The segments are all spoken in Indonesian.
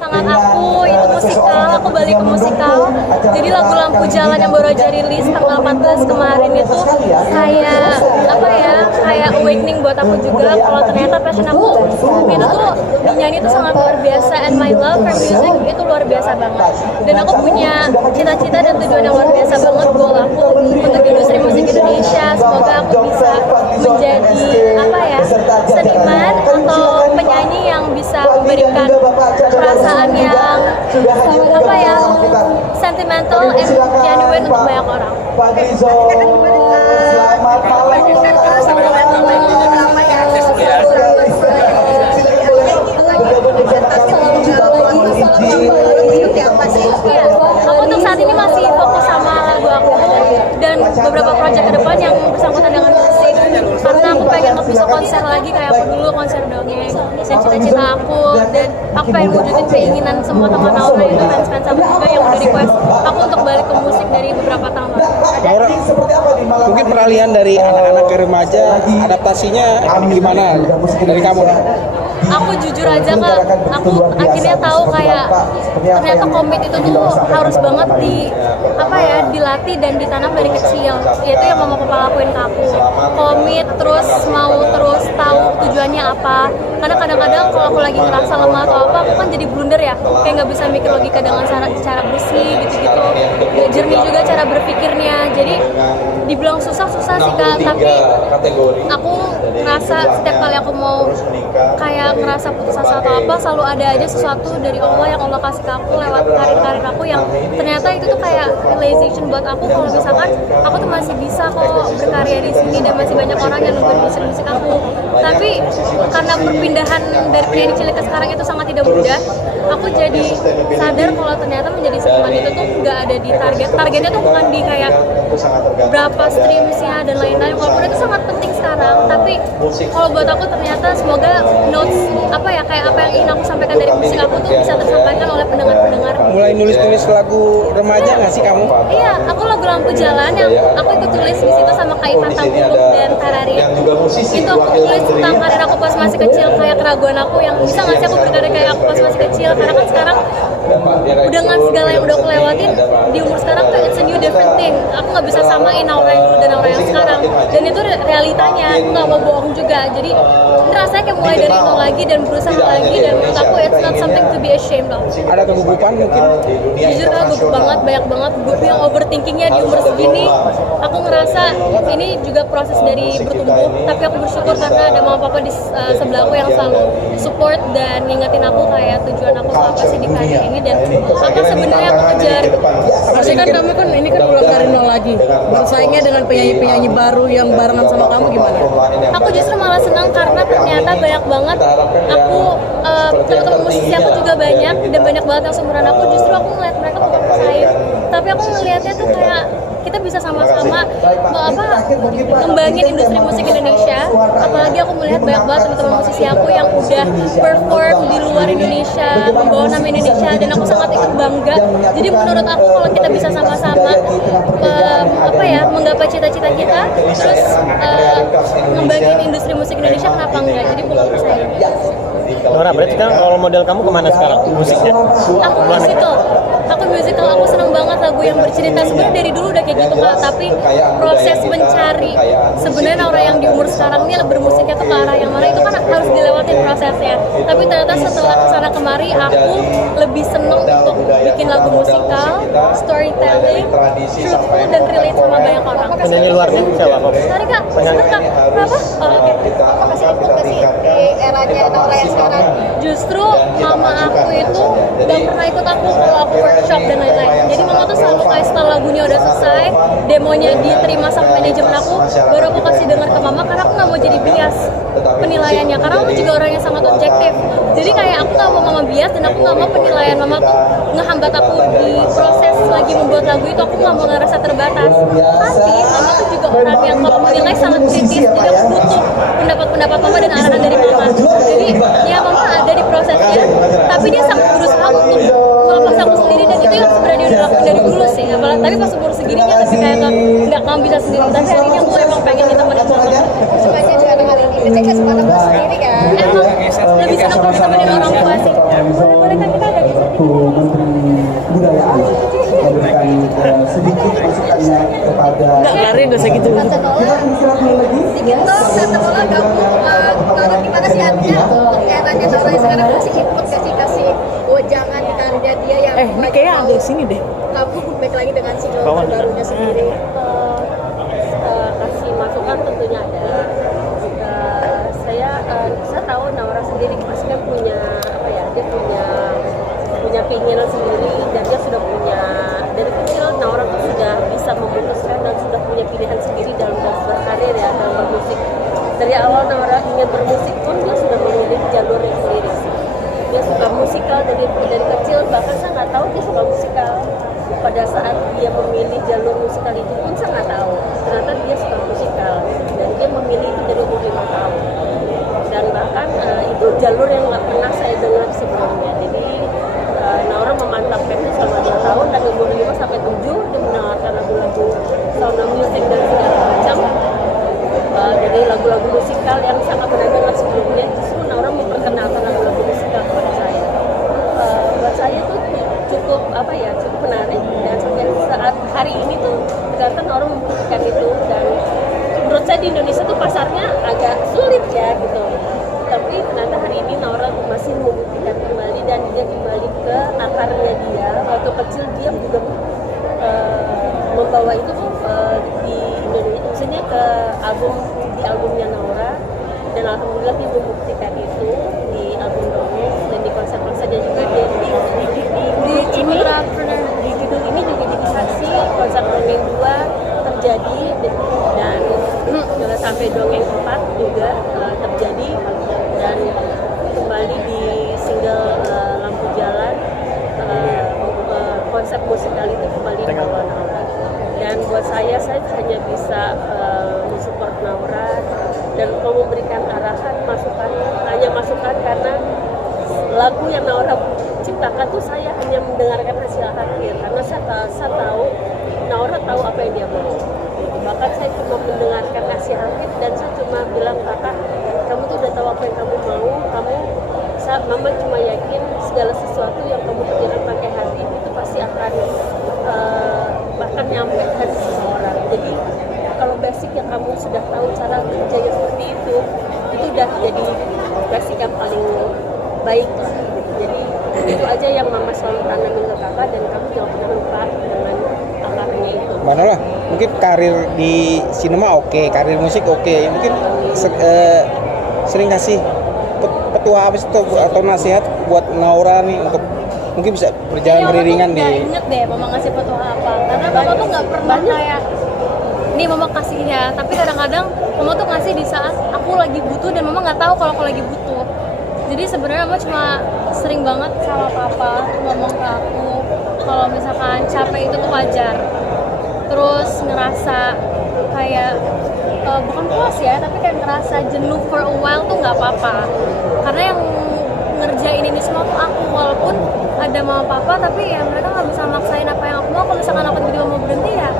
sangat aku, itu musikal, aku balik ke musikal. Jadi lagu Lampu Jalan yang baru aja rilis tanggal 14 kemarin itu kayak apa ya, kayak awakening buat aku juga kalau ternyata passion aku itu tuh nyanyi itu sangat luar biasa, and my love for music itu luar biasa banget. Dan aku punya cita-cita dan tujuan yang luar biasa banget, goal aku untuk industri musik Indonesia. Semoga aku bisa menjadi apa ya, seniman atau penyanyi yang bisa memberikan perasaan yang apa ya, sentimental and genuine untuk banyak orang. Selamat malam. Iya, aku untuk saat ini masih fokus sama lagu aku dan beberapa proyek ke depan yang bersangkutan dengan musik, karena aku pengen bisa konser lagi kayak aku dulu, konser dongeng dan cita-cita aku, dan aku pengen wujudin keinginan semua teman Aura itu, fans-fans aku juga yang udah request aku untuk balik ke musik dari beberapa tahun lalu. Mungkin peralihan dari anak-anak ke remaja, adaptasinya gimana dari kamu? Aku jujur aja Kak, aku akhirnya tahu kayak ternyata komit itu tuh harus banget dilatih dan ditanam dari kecil. Itu yang mama papa lakuin ke aku. Komit, terus mau terus tahu tujuannya apa. Karena kadang-kadang kalau aku lagi ngerasa lemah atau apa, aku kan jadi blunder ya, kayak nggak bisa mikir logika dengan cara bersih gitu-gitu. Jernih juga cara berpikirnya. Jadi dibilang susah sih Kak, tapi aku ngerasa setiap kali aku mau kayak ngerasa putus asa atau apa, selalu ada aja sesuatu dari Allah yang Allah kasih ke aku lewat karir-karir aku yang ternyata itu tuh kayak realization buat aku kalau misalkan aku tuh masih bisa kok berkarya di sini dan masih banyak orang yang nungguin musik aku. Tapi karena perpindahan dari penyanyi cilik ke sekarang itu sangat tidak mudah, aku jadi sadar kalau ternyata menjadi seniman itu tuh nggak ada di targetnya tuh bukan di kayak berapa streamsnya dan lain-lain, walaupun itu sangat penting sekarang. Tapi kalau buat aku ternyata semoga notes apa yang ingin aku sampaikan dari musik aku tuh bisa tersampaikan oleh pendengar-pendengar. Mulai nulis lagu remaja nggak sih kamu? Iya, aku lagu Lampu Jalan yang aku ikut tulis di situ sama Kak Ivan Tambuluk dan Tarari. Itu aku tulis tentang karir aku pas masih kecil, kayak keraguan aku yang bisa nggak sih aku berkarir kayak aku pas masih kecil, karena kan sekarang dengan segala yang udah aku lewatin di umur sekarang tuh it's a new different thing. Aku nggak bisa samain Aura yang dulu dan Aura yang sekarang, dan itu realitanya, aku nggak mau bohong juga. Jadi rasanya kayak mulai dari nol lagi dan berusaha lagi, dan menurut aku it's not something to be ashamed of. Ada kegugupan mungkin? Jujur Kak, gugup banget, banyak banget gugup yang overthinkingnya di umur segini. Aku ngerasa ini juga proses dari bertumbuh, tapi aku bersyukur karena ada mama papa di sebelah aku yang selalu support dan ngingetin aku kayak tujuan aku tuh apa sih di karir ini dan apa sebenarnya aku kejar. Pasti kan kamu kan ini kan ulang dari nol lagi, bersaingnya dengan penyanyi-penyanyi baru yang barengan sama kamu gimana? Aku justru malah senang karena ternyata banyak banget aku teman-teman musisi aku juga banyak, dan banyak banget yang seumuran aku. Justru aku ngeliat mereka bukan bersaing, tapi aku ngelihatnya tuh kayak kita bisa sama-sama ngembangin industri musik Indonesia. Apalagi aku melihat banyak banget teman-teman musisi aku yang udah perform di luar Indonesia, membawa nama Indonesia, dan aku sangat ikut bangga. Jadi menurut aku kalau kita bisa sama-sama menggapai cita-cita kita, terus ngembangin industri musik Indonesia, kenapa enggak? Jadi bukan bersaing. Nora, berarti kan role model kamu kemana sekarang? Musiknya? Aku musical, aku seneng banget lagu yang bercerita. Sebenarnya dari dulu udah kayak gitu Kak, tapi proses mencari sebenarnya orang yang di umur sekarang ini bermusiknya tuh ke arah yang mana, itu kan harus dilewatin prosesnya. Tapi ternyata setelah kesana kemari, aku lebih seneng untuk bikin lagu musikal, storytelling, truthful, dan relate sama banyak orang. Penyanyi luarnya siapa? Sorry Kak, sebentar Kak, kenapa? Masih ikut gak sih di eranya Aura yang sekarang? Justru mama aku itu gak pernah ikut aku kalau aku workshop dan lain-lain. Jadi mama tuh selalu kayak setelah lagunya udah selesai, demonya diterima sama manajemen aku, baru aku kasih dengar ke mama, karena aku gak mau jadi bias penilaiannya, karena aku juga orang yang sangat objektif. Jadi kayak aku gak mau mama bias, dan aku gak mau penilaian mama tuh ngehambat aku di proses lagi membuat lagu itu. Aku gak mau ngerasa terbatas. Tapi mama tuh juga orang yang kalau menilai sangat kritis, jadi aku butuh pendapat mama dan arahan dari mama. Jadi ya mama ada di prosesnya, tapi dia sangat berusaha untuk melepas aku sendiri, dan itu yang sebenarnya dia udah lakuin dari dulu sih. Tapi pas umur segini dia lebih kayak nggak kamu bisa sendiri, tapi hari ini aku emang pengen ditemenin sama mama. Sukanya juga dengan hal ini, kecil kesempatan sendiri kan? Emang lebih senang kalau ditemenin orang tua sih. Boleh kan kita ada Kalau gimana sih artinya eranya Naura yang sekarang kasih input, kasih wejangan di karya dia yang Ini kayaknya ada di sini deh. kamu back lagi dengan single terbarunya sendiri. Kasih masukan tentunya ada. Saya tahu Naura sendiri pasti kan punya apa ya, dia punya keinginan sendiri dan dia sudah punya dari kecil. Naura tuh sudah bisa memutuskan dan sudah punya pilihan sendiri dalam berkarir ya, dalam bermusik. Dari awal Naura ingin bermusik pun dia sudah memilih jalurnya sendiri. Dia suka musikal dari kecil, bahkan saya nggak tahu dia suka musikal. Pada saat dia memilih jalur musikal itu pun saya nggak tahu ternyata dia suka musikal, dan dia memilih itu dari umur 5 tahun. Dan bahkan itu jalur yang nggak pernah saya dengar sebelumnya. Jadi Naura memantapkan itu selama 2 tahun, dan umur 5 sampai 7 dia mendengarkan lagu-lagu sound music dan segala macam. Dari lagu-lagu musikal yang sangat pernah dengar sebelumnya, justru Naura memperkenalkan lagu-lagu musikal kepada saya. Buat saya tuh cukup menarik, dan sampai saat hari ini tuh ternyata Naura membuktikan itu. Dan menurut saya di Indonesia tuh pasarnya agak sulit ya gitu, tapi ternyata hari ini Naura masih membuktikan kembali, dan dia kembali ke akarnya dia. Waktu kecil dia juga membawa itu di Indonesia, maksudnya ke albumnya Naura, dan alhamdulillah dia membuktikan itu di album dongeng dan di konser-konsernya juga. Dia di gedung ini juga jadi saksi konser dongeng 2 terjadi, dan sampai dongeng 4 juga terjadi, dan kembali di single Lampu Jalan konsep musikal itu kembali dibawa Naura. Dan buat saya hanya bisa mensupport Naura dan mau memberikan arahan, masukan karena lagu yang Naura ciptakan tuh saya hanya mendengarkan hasil akhir, karena saya tahu Naura tahu apa yang dia mau. Bahkan saya cuma mendengarkan hasil akhir, dan saya cuma bilang, kakak, kamu tuh udah tahu apa yang kamu mau, mama cuma yakin segala sesuatu yang kamu kerjakan pakai hati itu pasti akan bahkan nyampe ke seseorang. Jadi kalau basic yang kamu sudah tahu cara kerjanya seperti itu udah jadi basic yang paling baik lah gitu. Jadi itu aja yang mama selalu tanamin ke kakak, dan kamu jangan pernah lupa dengan akarnya itu. Mana mungkin karir di sinema oke, karir musik oke. Mungkin sering kasih petua atau nasihat buat Naura nih untuk mungkin bisa berjalan beriringan di. Ingat deh mama ngasih petua apa, karena mama tuh nggak pernah kayak nih mama kasih ya, tapi kadang-kadang mama tuh ngasih di saat aku lagi butuh, dan mama nggak tahu kalau aku lagi butuh. Jadi sebenarnya mama cuma sering banget sama papa ngomong ke aku kalau misalkan capek itu tuh wajar, terus ngerasa kayak bukan puas ya, tapi kayak ngerasa jenuh for a while tuh nggak apa-apa, karena yang ngerjain ini semua tuh aku. Walaupun ada mama papa, tapi ya mereka nggak bisa maksain apa yang aku mau. Kalau misalkan aku tiba-tiba mau berhenti, ya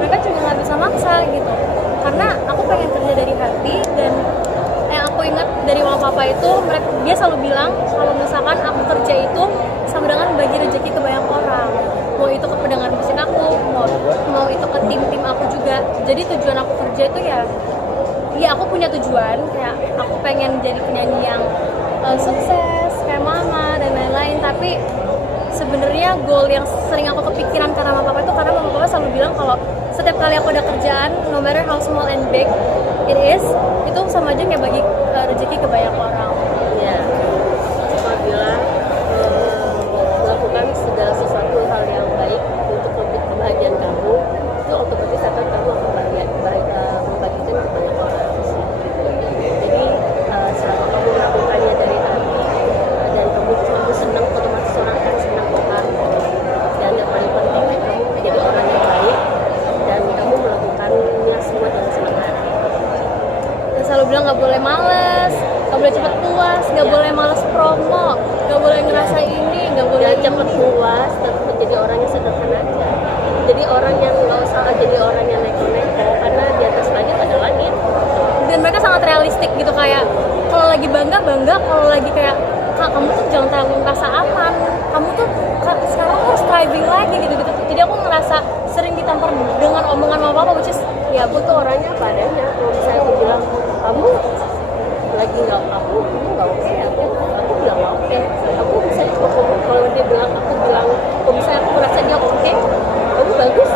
mereka juga nggak bisa maksa gitu, karena aku pengen kerja dari hati. Dan yang aku ingat dari mama papa itu, dia selalu bilang kalau misalkan aku kerja itu sama dengan bagi rezeki ke banyak orang, mau itu ke pendengar musik aku, mau itu ke tim aku juga. Jadi tujuan aku kerja itu ya aku punya tujuan, kayak aku pengen jadi penyanyi yang sukses kayak mama dan lain-lain. Tapi sebenarnya goal yang sering aku kepikiran karena mama papa itu, karena mama papa selalu bilang kalau setiap kali aku ada kerjaan, no matter how small and big it is, itu sama aja kayak bagi rezeki ke banyak orang. Ya, cuma bilang melakukan segala sesuatu hal yang baik untuk kebahagiaan kamu, itu otomatis akan kamu akan membagikan ke banyak orang. Jadi selama kamu melakukannya dari hati dan kamu senang, otomatis orang akan senang kok. Dan yang paling penting kamu menjadi orang yang baik dan kamu melakukannya semua dengan senang hati. Dan selalu bilang nggak boleh males, nggak boleh cepat puas, nggak boleh males promo, nggak boleh ngerasa ini, nggak boleh cepat puas, tapi menjadi orang yang sederhana aja. Jadi orang yang nggak usah jadi orang yang neko-neko, karena di atas langit ada langit. Dan mereka sangat realistik gitu, kayak kalau lagi bangga, kalau lagi kayak kak kamu tuh jangan terlalu merasa aman, kamu tuh sekarang harus striving lagi gitu. Jadi aku ngerasa sering ditampar dengan omongan mama papa, which is ya aku tuh orangnya padanya. Kalau misalnya aku bilang kamu bilang aku nggak oke, aku bilang nggak oke, aku bisa kalau dia bilang aku bilang kalau misalnya aku merasa dia oke, kamu bagus,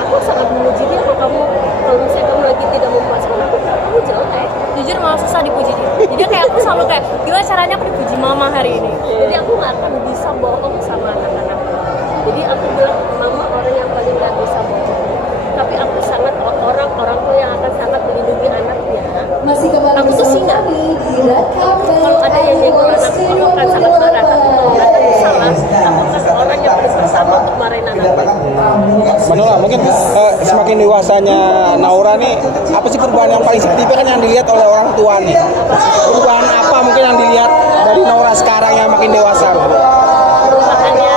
aku sangat memuji dia. Kalau misalnya kamu lagi tidak memuaskan aku jelek. Jujur malah susah dipuji dia. Jadi kayak aku selalu kayak gimana caranya aku dipuji mama hari ini. Jadi aku nggak akan bisa bohong sama anak-anak. Jadi aku bilang mama orang yang paling nggak bisa bohong. Tapi aku sangat orang tua yang akan sangat melindungi anaknya. Aku tuh singa. Kalau ada yang nyenggol anakku, aku akan sangat marah. Ada yang salah, aku akan orang yang paling pertama untuk marahin anaknya. Manola, mungkin semakin dewasanya Naura nih, apa sih perubahan yang paling signifikan yang dilihat oleh orang tua nih? Perubahan apa mungkin yang dilihat dari Naura sekarang yang makin dewasa? Perubahannya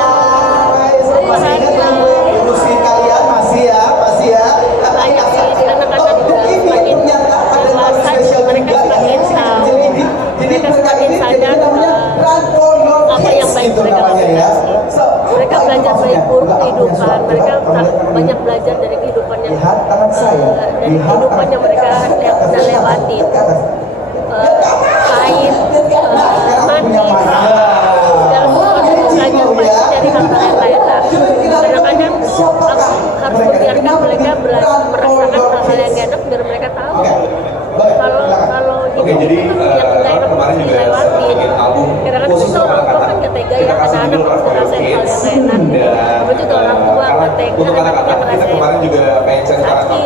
banyak sih, anak-anak juga semakin dewasa, mereka semakin tahu, mereka semakin sadar apa yang baik mereka lakukan. Mereka belajar baik buruk kehidupan, mereka banyak belajar dari kehidupan yang mereka pernah lewatin, pahit, manis, segala sesuatu belajar banyak dari hal-hal yang lain. Kadang-kadang harus membiarkan mereka merasakan hal-hal yang gak enak biar mereka tahu kalau hidup itu yang gak enak harus dilewatin. Kadang-kadang kita orang tua kan gak tega ya, anak-anak harus ngerasain hal yang gak enak. Tapi juga orang tua gak tega anaknya ngerasain sakit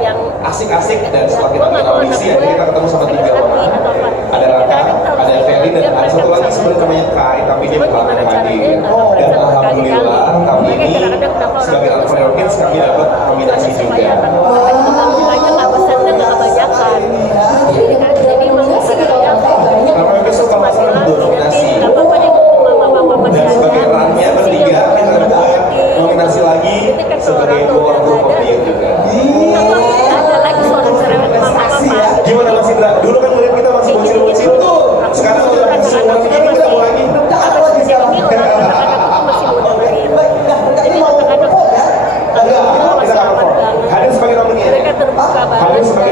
yang asik-asik dan semakin gue gak tau anak gue kita ketemu sama tiga orang. atau apa. Ada Raka, ada Ferry dan ada satu lagi sebenarnya namanya Kai, tapi dia Cuman bakal gimana caranya hadir. nggak Dan alhamdulillah kami mereka ini kadang-kadang kenapa orang sebagai tua anak Fireworks kami dapat nominasi juga. supaya bukanya nggak pesannya nggak kebanyakan. Jadi mau Fireworks itu kalau nggak salah dua nominasi. nggak apa-apa deh mama masih Dan ada. sebagai runnya bertiga kita dapat nominasi lagi sebagai keluar grup podium juga. Ada lagi suara cerewet mama-mama. Gimana Mas Indra? Dulu kan murid kita masih bocil-bocil. Sekarang udah bisa kita ketemu lagi. Ini anak-anak itu masih muda banget. Jadi anak-anak Kita nggak apa-apa. Hadir sebagai nominasi. mereka terbuka banget.